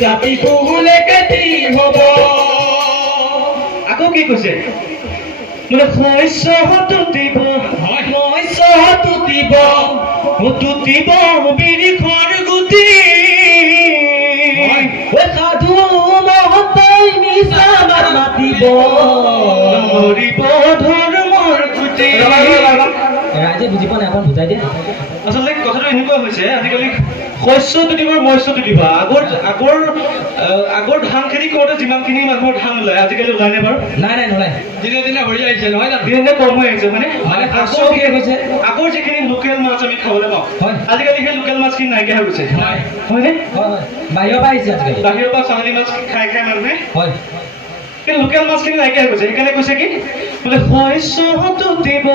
জাতি ফুলেকে দি হব আকৌ কি কৈছে বোলে শস্য তুতিব তুতিব বিৰিখৰ গুটি সাধু মহতই নিজামাত মাতিব মৰিব ধৰ্মৰ খুটি ৰাইজে বুজি পোৱা নাই অকণ বুজাই দিয়ে আচলতে কথাটো এনেকুৱা হৈছে আজিকালি শস্য তুলিব মৎস্য তুলিব আগৰ ধান খেতি কৰোঁতে যিমানখিনি মানুহৰ ধান ওলায় আজিকালি ওলাই নে বাৰু নাই নোলায় দিনে দিনে হৈ আহিছে নহয় জানো দিনে দিনে কম হৈ আহিছে মানে হৈছে আগৰ যিখিনি লোকেল মাছ আমি খাবলৈ পাওঁ আজিকালি সেই লোকেল মাছখিনি নাইকিয়া হৈ গৈছে হয়নে বাহিৰৰ পৰা আহিছে আজিকালি বাহিৰৰ পৰা চালানী মাছ খাই মানুহে হয় কিন্তু লোকেল মাছখিনি নাইকিয়া হৈ গৈছে সেইকাৰণে কৈছে কি বোলে শস্য তুতিব